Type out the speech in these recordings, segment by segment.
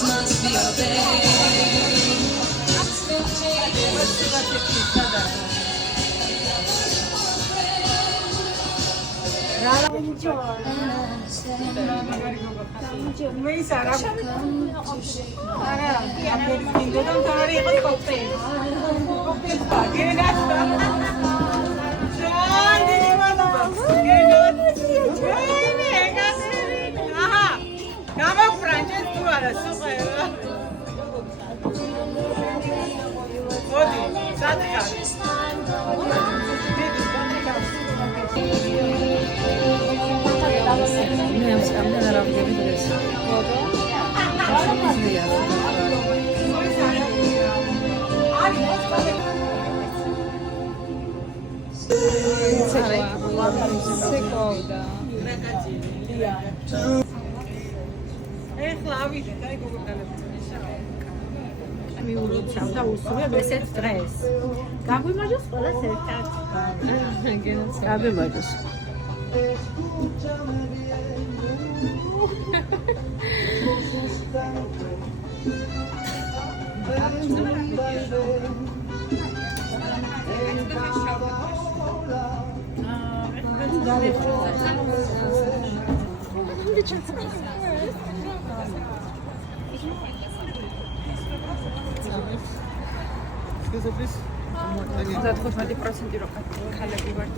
Must be obeyed. და უსურვებ ესეთ დღეს. გაგვიმარჯოს ყველას ერთად. გაგვიმარჯოს. და 15% რო ხალები ვარ.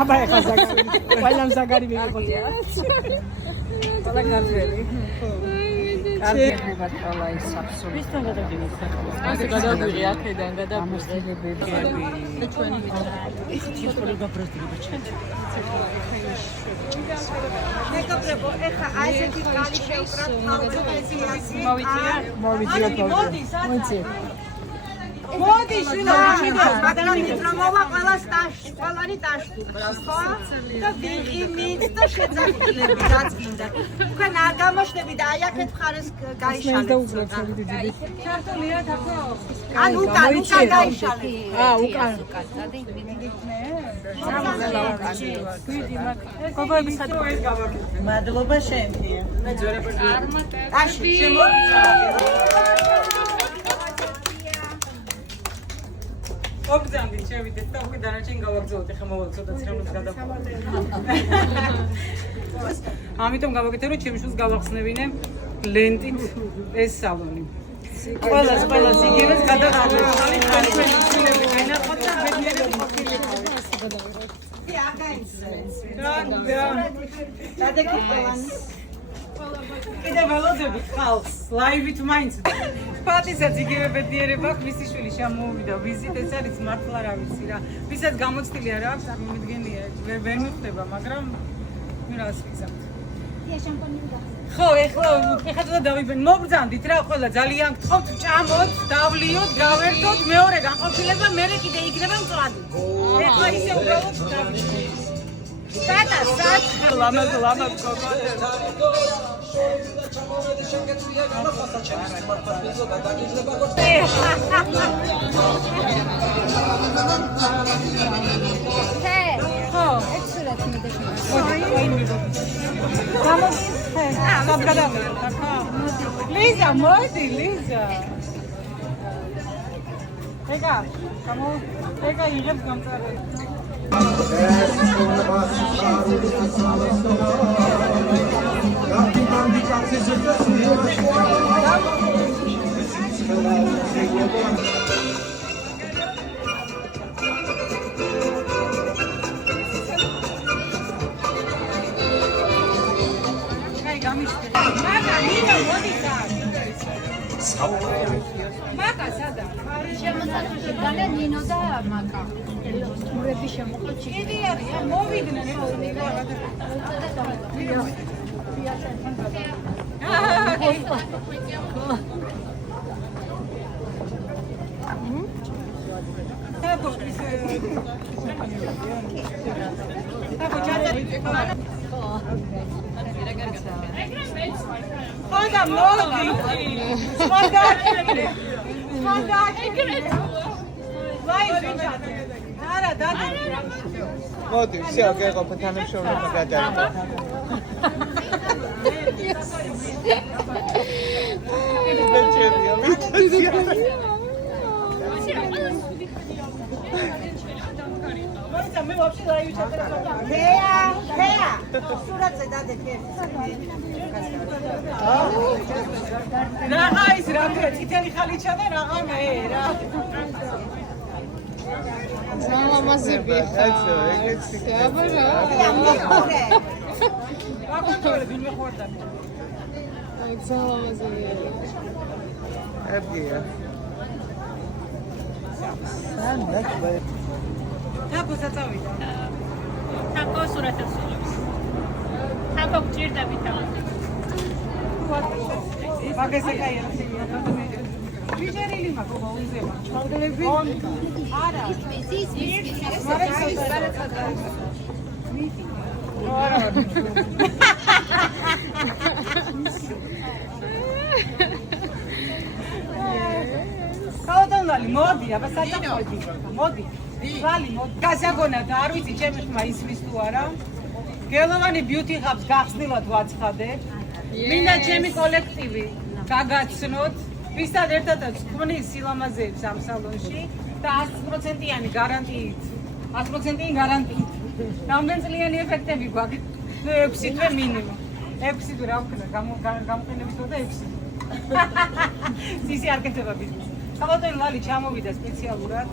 აბა ეხა ზაგარი. ყველამ ზაგარი მივიღოთ. ყველა კარგები. კარგი ბატონი ის აბსოლუტურად. ვისთან გადავიდეთ სახელოს. ასე გადავიდე აქედან გადავიდე. ჩვენი ისეთი გაფრესდება ჩემს. მეგობრებო, ეხა აი ესეთი კალი შევკრათ თავზე ესეთი. მოვიწია. მოდი შვილო, მაგრამ იმრომა ყველა სტაჟი, ყველანი ტაშტი, ხო? და ვიღიმით და შეძახილები რაც გინდა. თქვენ არ გამოშლები და აი აქეთ მხარეს გაიშალეთ. ჩართულია თქო. ან უკან გაიშალეთ. უკან. გოგოები სადღაც გავაკეთე. მადლობა შენთია. მე ძვერები. აში შემოვიდა. მოგზავნით, შევიდეთ და უკვე დანარჩენი გავაგზავნოთ, ეხლა მოვაცოდოთ ხელს გადაყვანოთ. ამიტომ გავაკეთე, რომ ჩემს შულს გავახსნევინე ლენტით ეს სალონი. ყველას იგივეს გადაყავდეთ. ხალი ჩვენი შულები განახოთ და ბედნიერები ყოფილიყო. კიდე ველოდებით ხალხს ლაივით მაინც ფათისაც იგივე ბედნიერება აქვს მისი შვილი შემოვიდა ვიზით ეს არის მართლა რა ვიცი რა ვისაც გამოცდილი არ აქვს წარმოვიდგენია ვერ მიხვდება მაგრამ ნუ რას ვიზამთ ხო ეხლა ცოტა დავიბენ მობრძანდით რა ყველა ძალიან გთხოვთ ჭამოთ დავლიოთ გავერთოთ მეორე განყოფილება მერე კიდე იქნება მწვადი ეხლა ისე უბრალოდ დავიწყოთ Tata, lama kokotero. Liza, moodi, Liza. Ega, იღებს გამწარებელი. Maka sada. შემოსახვეში გალე ნინო და მაკა. მურები შემოყოჩი. იგი არის, მოვიდნენ ხოდა მოდი. არა დადი. მოდი, всё, გეყოფ თანამშრომლებმა გადაიწყო. ბეჭერია, ბეჭერია. მოიცა მე вообще ლაივი ჩაწერა. ფეა. სურათზე დადე რაღა ის რამდენი წითელი ხალიჩა და რაღა მე რა. ზალამაზები ხარ. ეგეც აბა რა. აკონტროლე ვინმე ხوارდა. აი ზალამაზები. აბია. თაკოსაც წავიდა. თაკო სურათებს სულობს. თაკო გჭირდები თავი. მაგაზე კაია. ვიჟერილი მაგო მოუზემა. ჩხალდები. არა. კაუდანალი მოდი, აბა საჭამოდი. მოდი. ვალი მოდი. გასაგონა და არ ვიცი ჩემი ხმა ისმის თუ არა. გელოვანი ბიუტი ხაბს გახსნილად ვაცხადე. მინდა ჩემი კოლექტივი გაგაცნოთ. ვისთან ერთადაც ქმნის სილამაზეებს ამ სალონში და 100%-იანი გარანტიით. 100%-იანი გარანტიით. რამდენწლიანი ეფექტები გვაქვს? 6 თვე მინიმუმ. 6 თვე რა ვქნა, გამოყენებით და 6. ისე არ კეთება ბიზნესი. საბოლოო ლალი ჩამოვიდა სპეციალურად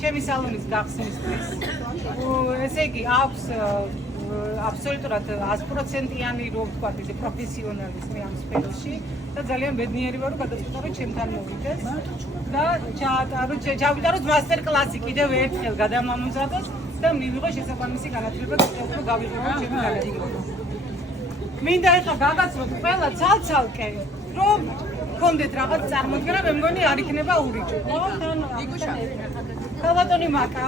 ჩემი სალონის გახსნისთვის. ესე იგი აქვს აბსოლუტურად 100%-იანი რო ვთქვათ, ისე პროფესიონალიზმი ამ სფეროში და ძალიან ბედნიერი ვარ, რომ გადაწყვიტა რომ ჩემთან მოვიდეს და ჩავიტაროთ მასტერ-კლასი კიდევ ერთხელ გადამამზადოს და მივიღო შესაბამისი განათლება, რომ გავიღო ჩემი განათლება. მინდა ეხლა გაგაცნოთ ყველა ცალ-ცალკე, რომ გქონდეთ რაღაც წარმოდგენა, მე მგონი არ იქნება ურიჯო. ხო? ქალბატონი მაკა.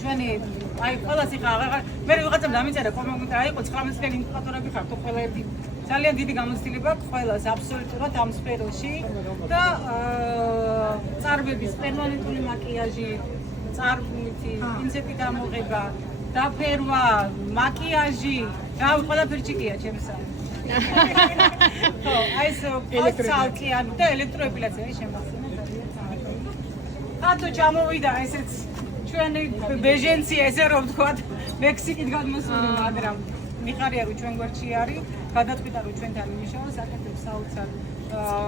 ჩვენი აი ყველას იხა მე ვიღაცამ დამიწერა კომენტარი აიყო 19 წელი ინფორმატორები ხართ ყველა ერთი ძალიან დიდი გამოცდილება ყველას აბსოლუტურად ამ სფეროში და წარბების პერმანენტული მაკიაჟი წარბითი პინცეტი დამოღება დაფერვა მაკიაჟი რა ყველაფერი ჩიკია ჩემსა ხო აი ეს პოსტალკი ან და ელექტროეპილაცია შემოხსნა ხათო ჩამოვიდა ესეც ჩვენი ბეჟენცი ესე რომ ვთქვათ მექსიკით გადმოსული მაგრამ მიხარია რომ ჩვენ გვერდში არის გადაწყვიტა რომ ჩვენთან იმუშაოს აკეთებს საოცარ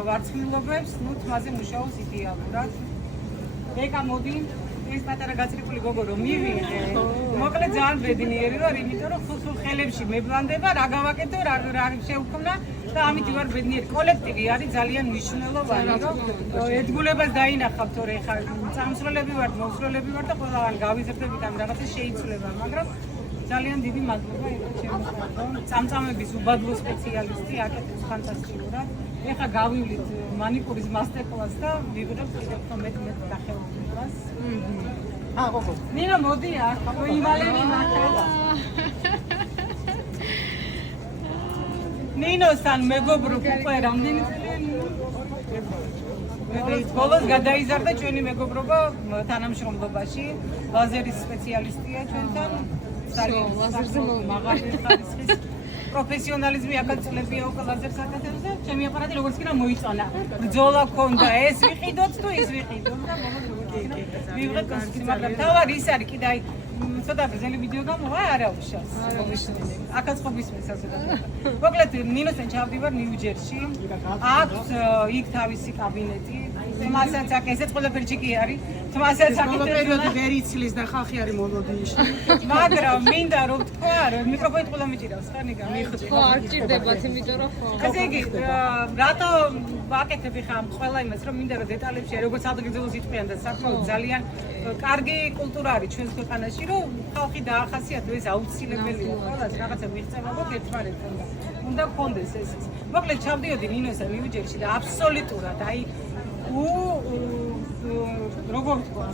ვარცხნილობებს ნუ თმაზე მუშაობს იდეალურად ეკა მოდი ეს პატარა გაწრიფული გოგო რომ მივიღე მოკლედ ძალიან ბედნიერი ვარ იმიტომ რომ ხუთულ ხელებში მებლანდება რა გავაკეთო რა შევქმნა და ამით ვარ ბედნიერი კოლექტივი არის ძალიან მნიშვნელოვანი რომ ერთგულებას დაინახავთ თორე ხა წამსვლელები ვართ მოსვლელები ვართ და ყველანი გავიზრდებით ამ რაღაცას შეიცვლება მაგრამ ძალიან დიდი მადლობა ჩემს წამწამების უბადლო სპეციალისტი აკეთებს ფანტასტიკურად ეხა გავივლით მანიკურის მასტერ-კლასს და ვიღებთ უფრო მეტ დახევებას გოგო ნინო მოდი არ იმალები მართლა ნინოსთან მეგობრობ უკვე რამდენი წელი ბოლოს გადაიზარდა ჩვენი მეგობრობა თანამშრომლობაში ლაზერის სპეციალისტია ჩვენთან ლაზერზე მაღალი ხარისხის პროფესიონალიზმი აკაცლებია უკვე ლაზერს აკეთებს და ჩემი აპარატი როგორც კი რა მოიწონა ბრძოლა ქონდა ეს ვიყიდოთ თუ ის ვიყიდოთ და ბოლოს როგორც კი ვიღებ კონსტიტუცია მაგრამ თავად ის არის კიდე აი ცოტა გრძელი ვიდეო გამოვა არა უშავს აკაც ხო გისმენს ასე მოკლედ ნინოსთან ჩავდივარ ნიუ-ჯერსში აქვს იქ თავისი კაბინეტი თმასაც აქ ესეც ყველაფერი ჩიკი არის თმასაც აქ პერიოდი ვერ იცლის და ხალხი არის მოლოდინში მაგრამ მინდა რომ თქვა რომ მიკროფონით ყველა მიჭირავს ხანიკა მიხვდი ხო არ ჭირდებათ იმიტომ რომ ხო ესე იგი რატო ვაკეთებ ხა ყველა იმას რომ მინდა რომ დეტალებში როგორც ადგილზეულს იტყვიან და საკმაოდ ძალიან კარგი კულტურა არის ჩვენს ქვეყანაში რომ ხალხი დაახასიათო ეს აუცილებელია ყველას რაღაცა მიღწევა გვაქვს ერთმანეთთან და უნდა გქონდეს ესეც მოკლედ ჩავდიოდი ნინოსთან ნიუ-ჯერსში და აბსოლუტურად აი როგორ ვთქვა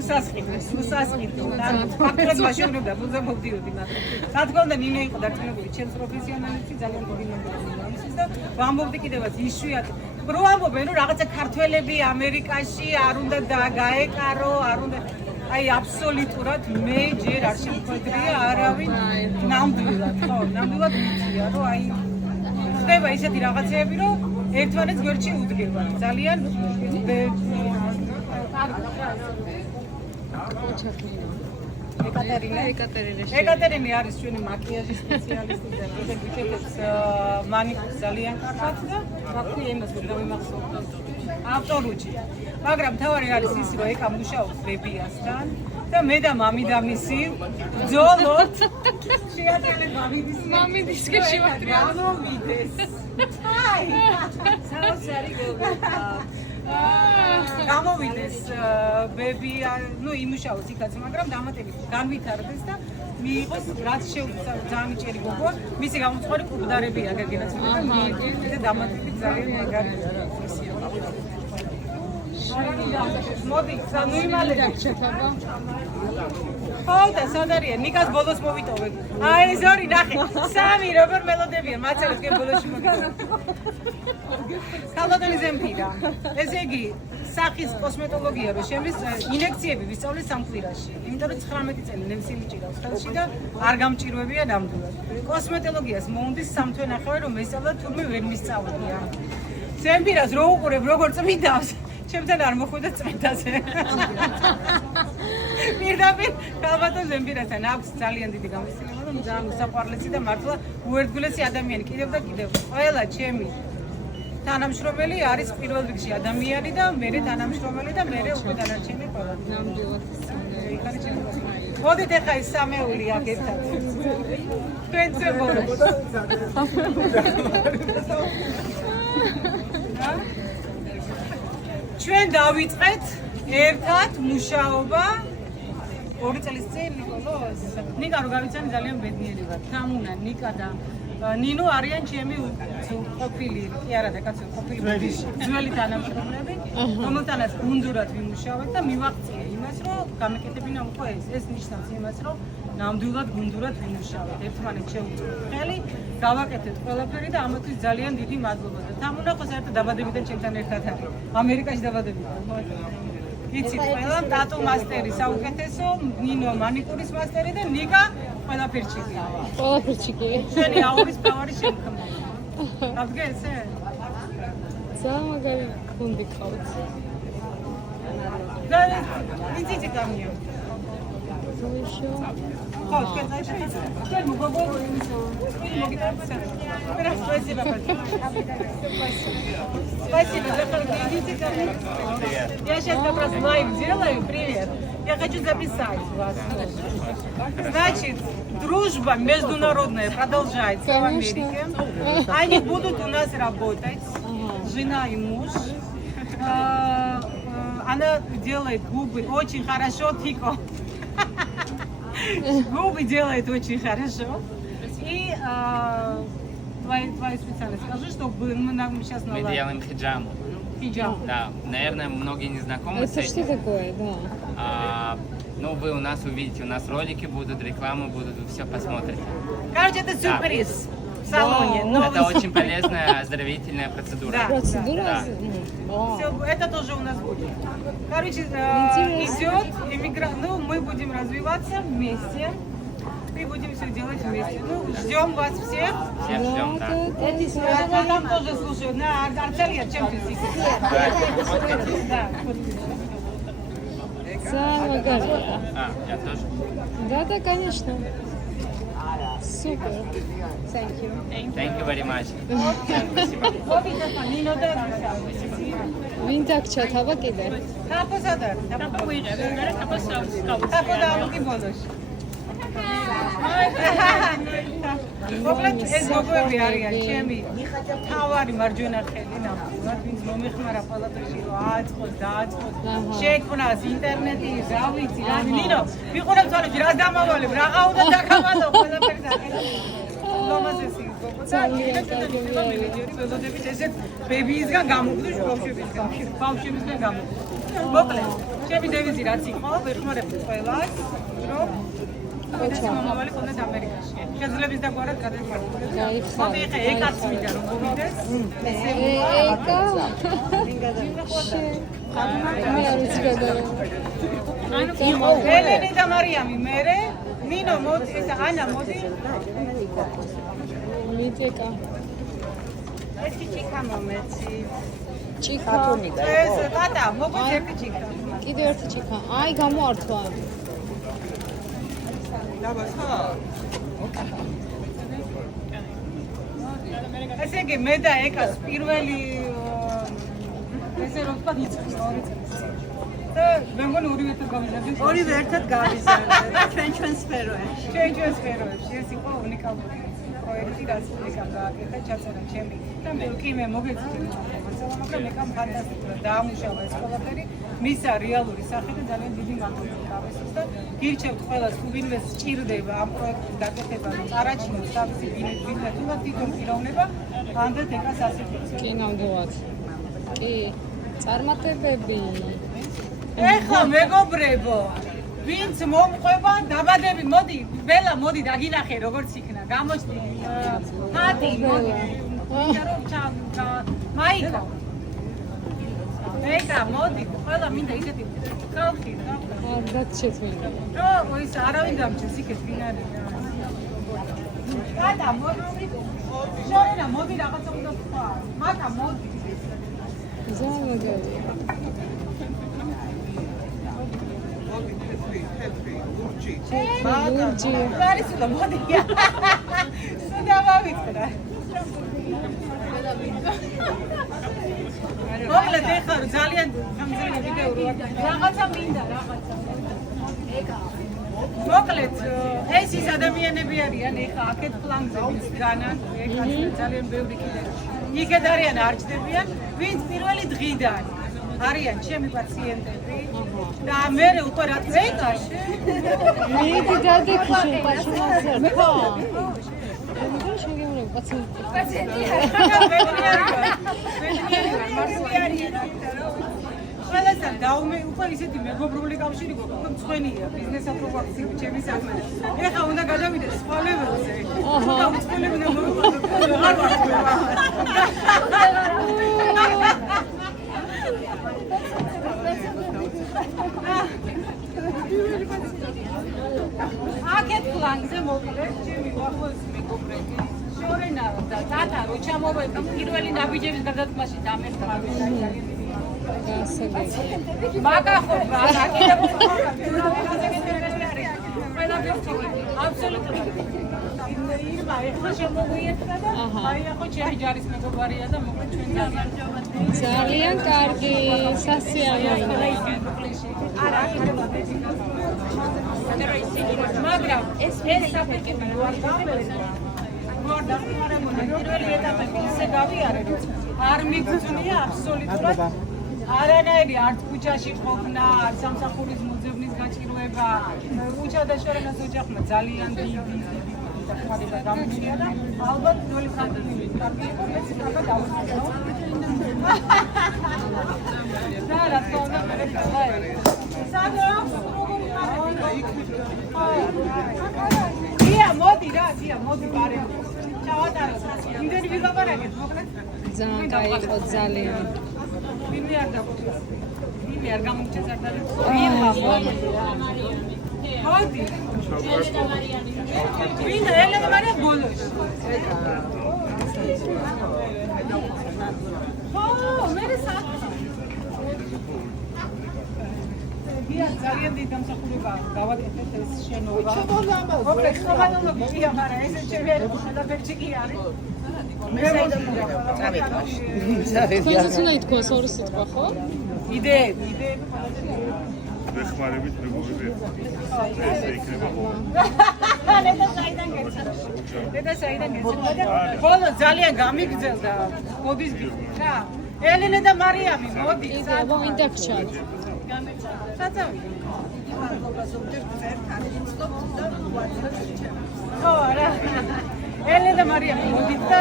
უსასყიდო და ფაქტობრივად მაშინებდა ბუზა მოვდიოდი მაგრამ რა თქმა უნდა ნინო იყო დარწმუნებული ჩემს პროფესიონალისტი ძალიან დიდი მომენტია ამისთვის და ვამბობდი კიდევაც იშვიათი რო ამბობენ რომ რაღაცა ქართველები ამერიკაში არ უნდა გაეკარო არ უნდა აი აბსოლუტურად მე ჯერ არ შემოხვედრია არავინ ნამდვილად ხო ნამდვილად ვიცია რომ აი ხდება ისეთი რაღაცეები რომ ერთმანეთს გვერდში უდგება ძალიან ეკატერინა არის ჩვენი მაკიაჟის სპეციალისტი და გვიჩვენებს მანიკურს ძალიან კარგად და რა ქვია იმას ვერ დავიმახსოვრ ავტორუჩი მაგრამ თავარი არის ის რომ ეკა მუშაობს ბებიასთან და მე და მამი და მისი ბრძოლობთ შეაძლევ მამიდის შევა გამოვიდეს აი საოცარი გოგო გამოვიდეს ბები ნუ იმუშაოს იქაც მაგრამ დამატებით განვითარდეს და მიიღოს რაც შეუძლია ძალიან მიჭერი გოგო მისი გამოწყობილი კუბდარებია გაგენაც და მიიღოს და დამატებით ძალიან მაგარი მოდი სამიმალები ჩათაბა ხო და სადარია ნიკას ბოლოს მოვიტოვებ აი ზორი ნახე სამი როგორ მელოდებია მაცელებს გე ბოლოში მოგიწევ კალოდელი ზემფირა ესე იგი სახის კოსმეტოლოგია რო შემის ინექციები ვისწავლე სამკვირაში იმიტომ რომ 19 წელი ნემსი მიჭირავს ხელში და არ გამჭირვებია ნამდვილად კოსმეტოლოგიას მომდის 3 თვე ნახევარი რომ მესწავლა თურმე ვერ მისწავლია ზემფირას რო უყურებ როგორ წმინდავს ჩემთან არ მოხვდა წმინდაზე პირდაპირ კალბატონ ზემფირასთან აქვს ძალიან დიდი გამოცდილება და ძალიან უსაყვარლესი და მართლა უერთგულესი ადამიანი კიდევ და კიდევ ყველა ჩემი თანამშრომელი არის პირველ რიგში ადამიანი და მე თანამშრომელი და მე უკვე დანარჩენი ყველა ნამდვილად მოდით ეხა ის სამეული აქ ერთად თქვენზე ბოლოს ჩვენ დავიწყეთ ერთად მუშაობა 2 წლის წინ ნიკა რო გავიცანი ძალიან ბედნიერი ვარ თამუნა ნიკა და ნინო არიან ჩემი ყოფილი კი არა და კაცო ყოფილი ძველი თანამშრომლები რომელთანაც გუნდურად ვიმუშავეთ და მივაღწია იმას რომ გამეკეთებინა უკვე ეს ნიშნავს იმას რომ ნამდვილად გუნდურად ვიმუშავეთ ერთმანეთს შევუწყოთ ხელი გავაკეთეთ ყველაფერი და ამათვის ძალიან დიდი მადლობა და თამუნა ხო საერთოდ დაბადებიდან ჩემთან ერთად არის ამერიკაში დაბადებიდან იცით ყველა ტატუ მასტერი საუკეთესო ნინო მანიკურის მასტერი და ნიკა ყველაფერჩიკი ყველაფერჩიკი შენი აურის პავარი შემქმნა აბგე ესე ძალიან მაგარი გუნდი ყავთ და იცი გამია. ხო, თქვენ დაიწყეთ. თქვენ მოგობო მოგიტანთ. Спасибо. Спасибо за идите ко мне. Я сейчас как раз лайв делаю. Привет. Я хочу записать вас. Значит, дружба международная продолжается в Америке. Они будут у нас работать. Жена и муж. Она делает губы очень хорошо, Тико. Губы делает очень хорошо. И твои специалисты, скажи, чтобы мы нам сейчас Мы наладили. делаем хиджаму. Хиджаб. Да, наверное, многие не знакомы с Это что этим. такое, да? Ну, вы у нас увидите, у нас ролики будут, рекламы будут, вы все посмотрите. Короче, это сюрприз в салоне. Это очень полезная оздоровительная процедура. Да. Процедура? Да. Вау. Все, это тоже у нас будет. Короче, идет ну, мы будем развиваться вместе. И будем все делать вместе. Ну, ждем вас всех. Всех ждем, да. Я там тоже слушаю. На Арцелия, чем ты здесь? Да. Магазия. Я тоже. Да, конечно. Супер. Thank you very much. Ვინ დაგჭა თავა კიდე? თაფოსად არის. თაფა ვიღებ, არა თაფას გავუწევ. თაფო დავუგი ბოლოში. მოკლედ ეს მოგები არიან ჩემი თავარი მარჯვენა ხელი ნამდვილად, ვინც მომეხმარა ყველაფერში რომ ააწყოს, დააწყოს, შექმნას ინტერნეტი, რა ვიცი, რა ნინო, ვიყურებ თვალებში რა დამავალებ, რა უნდა დაგავალო ყველაფერი დაკეთე. ლომაზესი ველოდებით ესეთ ბებიისგან გამოგვდის ბავშვებისგან გამოგვდის. მოკლედ, ჩემი დევიზი რაც იყო, ვეხმარებთ ყველას, რომ ეს მომავალი კონდეს ამერიკაში. შეძლებს დაგვარად გადაგმართულე. მოდი ხე ეკაც მინდა რომ მოვიდეს. ეკა. მე არ ვიცი გადავა. ელენე და მარიამი მერე, ნინო მოდი და ანა მოდი. მიტეკა. ეს ჩიკა მომეცი. ჩიკა. ეს კატა, მოგვიძ ერთი ჩიკა. კიდე ერთი ჩიკა. აი გამოართვა. ესე იგი მე და ეკას პირველი ესე რომ თქვა იწვის ორი წელი. და მე მგონი ორივე ერთად გავიზარდეთ. ორივე ერთად გავიზარდეთ ჩვენ სფეროებში. ჩვენ სფეროებში ეს იყო უნიკალური პროექტი, რაც ეკამ გააკეთა ჩაწერა ჩემი. და მე კი მე მოგეცდი მაგრამ ეკამ ფანტასტიკურად დაამუშავა ეს ყველაფერი. მისა რეალური სახე და ძალიან დიდი მადლობა გავესწრებს და გირჩევთ ყველას თუ ვინმე სჭირდება ამ პროექტის გაკეთება რომ წარაჩინოს თავისი ბინეტი თუ თვითონ პიროვნება ამდენ ეკას ასეთებს. კი ნამდვილად. კი. წარმატებები. ეხლა მეგობრებო, ვინც მომყვება დაბადები, მოდი, ველა მოდი დაგინახე როგორც იქნა, გამოჩდი. მათი, მოდი. მინდა რომ მაიკო. ეკა, მოდი, ყველა მინდა ისეთი ხალხი, რა. არ დაგჭეთ მინდა. რო ის არავინ დამჭირს იქეთ ვინ არის. კატა, მოდი. შორენა, მოდი რაღაცა უნდა თქვა. მაკა, მოდი. ზამაგარი. ლურჯი. არის უნდა მოდი. სუდა გავიქრა. მოკლედ ეხლა ძალიან გამძლე ვიდეო რო რაღაცა მინდა რაღაცა. მოკლედ ეს ის ადამიანები არიან ეხლა აქეთ პლანზე ვინც განან ეხლა ძალიან ბევრი კიდე იქეთ არიან არჩდებიან ვინც პირველი დღიდან არიან ჩემი პაციენტები და მე უკვე რა თქმა უნდა მიდი დადექიშე პაშუმაზე ხო მე შეგემრე პაციენტი ყველასთან დაუმე უკვე ისეთი მეგობრული კავშირი გვაქვს უკვე მწვენია ბიზნესად რო ვაქცინო ჩემი საქმე ეხლა უნდა გადავიდეთ სხვა ლეველზე და უცხოლებნა მოვიყვანოთ არ ვარ აქეთ პლანზე მოკლედ ჩემი უახლოესი მეგობრები შორენა და ტათა რო ჩამოვედა პირველი ნაბიჯების გადაწყვეტაში დამეხდა მაგახობა, აკეთებს აბსოლუტურად. ირმა ეხლა შემოგვიერთდა და აი ახლა ჩემი ჯარის მეგობარია და მოკლედ ჩვენ ძალიან კარგი სასიამოვნოა. მაგრამ ეს საფრთხე ვარ გამერდა. ვარ დამყარებული პირველი ეტაპები ისე გავიარე რომ არ მიგწნია აბსოლუტურად არანაირი არც ქუჩაში ყოფნა, არც სამსახურის მოძებნის გაჭირვება. უჩადაშორენას ოჯახმა ძალიან დიდი დახმარება გამოიწვია და ალბათ ძველი ხანძრი კარგი იყო, მეც ახლა დავუწყო. და რა თქმა უნდა მე გავაერე. სადო დია მოდი რა, დია მოდი ბარემ. ჩავატარო. იმდენი ვიგაბარაგეთ, მოკლედ. ძალიან კაი, ძალიან. ვინმე არ დაგვჭირს. ვინმე არ გამოგჭირს არ დადეს. ვინმე მოდი. ვინმე ელენა მარია ბოლოს. მე ძალიან დიდი დამსახურება გავაკეთეთ ეს შენობა. მოკლედ ხომალობი ხია, მაგრამ ესე ჩემი ყველაფერი კი არის. მე თუნდაც თქვა ორი სიტყვა, ხო? იდეები. მეხმარებით მეგობრები. ეს იქნება ხოლმე. და საიდან გეცემა. ხოლო ძალიან გამიგრძელდა მოდის რა. ელენე და მარიამი მოდი. მინდა გჩათ. ხო რა. ელენე და მარიამი მოდით და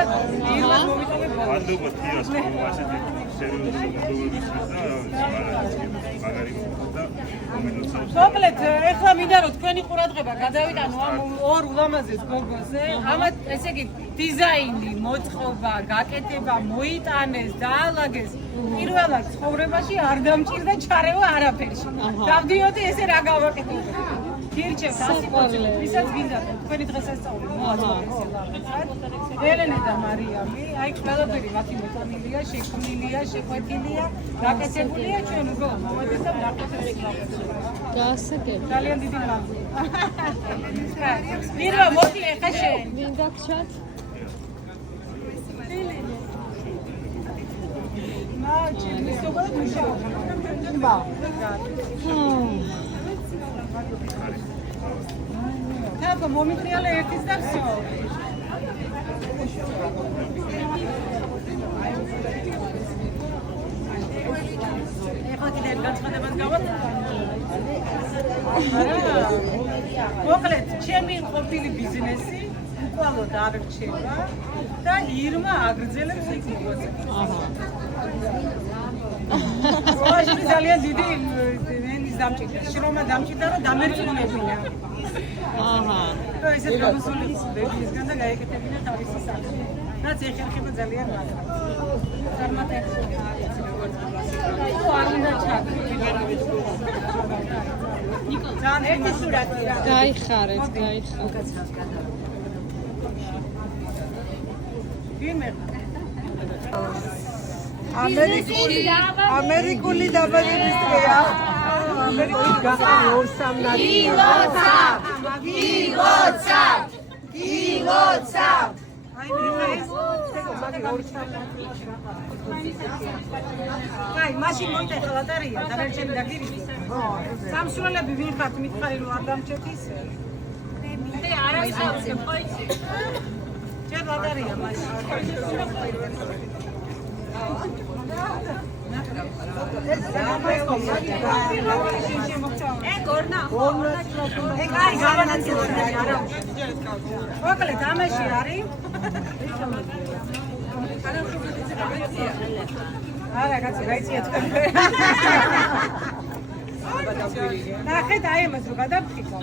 ირმას მოვიტანეთ. ვადობა თიას ასეთი სერიოზული მოგებების და მაგარი და მომინოცავს. მოკლედ, ეხლა მინდა რომ თქვენი ყურადღება გადავიტანო ამ ორ ულამაზეს გოგოზე. ამათ ესე იგი დიზაინი, მოწყობა, გაკეთება მოიტანეს, დაალაგეს. პირველად ცხოვრებაში არ დამჭირდა ჩარევა არაფერში. დავდიოდი ესე რა გავაკეთებდი. გირჩევთ 100%. ვისაც გინდა თქვენი დღესასწაული ელენე და მარიამი, აი ყველაფერი მათი მოტანილია, შექმნილია, შეკვეთილია, გაკეთებულია, ჩვენ უკვე მოვედეს და დაგკეთებია. გაასაგებ. ძალიან დიდი მადლობა. ირმა, მოდი ეხა შენ. მინდა გჩათ. მაჩი, მისოგად მუშაობა. თქო მომიწიალე ერთის და всё. ეხლა კიდე განცხადებას გავაკეთე. მოკლედ, ჩემი ყოფილი ბიზნესი უკვალოდ არ რჩება და ირმა აგრძელებს იქ მოღვაწეობას. როაში ძალიან დიდი ენის დამჭირდა, შრომა დამჭირდა, რომ დამერწმუნებინა. ესეთ გამოსულებს ბებიისგან და გაეკეთებინა თავისი საქმე. რაც ეხერხება ძალიან მაგრამ. წარმატებული არის როგორც არ უნდა ჩაგდო. ძალიან ერთი სურათია. გაიხარეთ, გაიხარეთ. ვინმე ამერიკული დაბადების დღეა. ამერიკის გახარ 2-3 ნაწილი. გილოცა. აი მაშინ მოიტეხა ლატარია, დანარჩენი დაგირიშვა. სამშრალები ვინ ხართ, მითხარი რომ არ დამჭერთ ისე. მე არა ვიცი, ხოიცი. ჯერ ლატარია მაშინ. მოკლედ ამაში არის არა კაცო გაიწია თქვენ ნახეთ აი ამას რო გადაფიქრა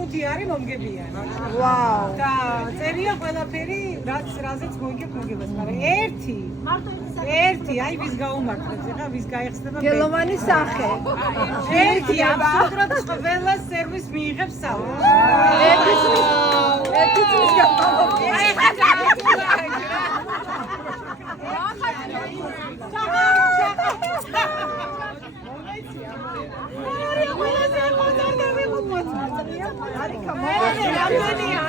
5 არის მომგებიანი ვაუ და წერია ყველაფერი რაზეც მოიგებ მოგებას მაგრამ ერთი აი ვის გაუმართლებს ეხა ვის გაიხსნება გელოვანი სახე ერთი აბსოლუტურად ყველა სერვის მიიღებს საუბარს ერთი წლის გამოვიდა ეხა ჩავა რამდენია?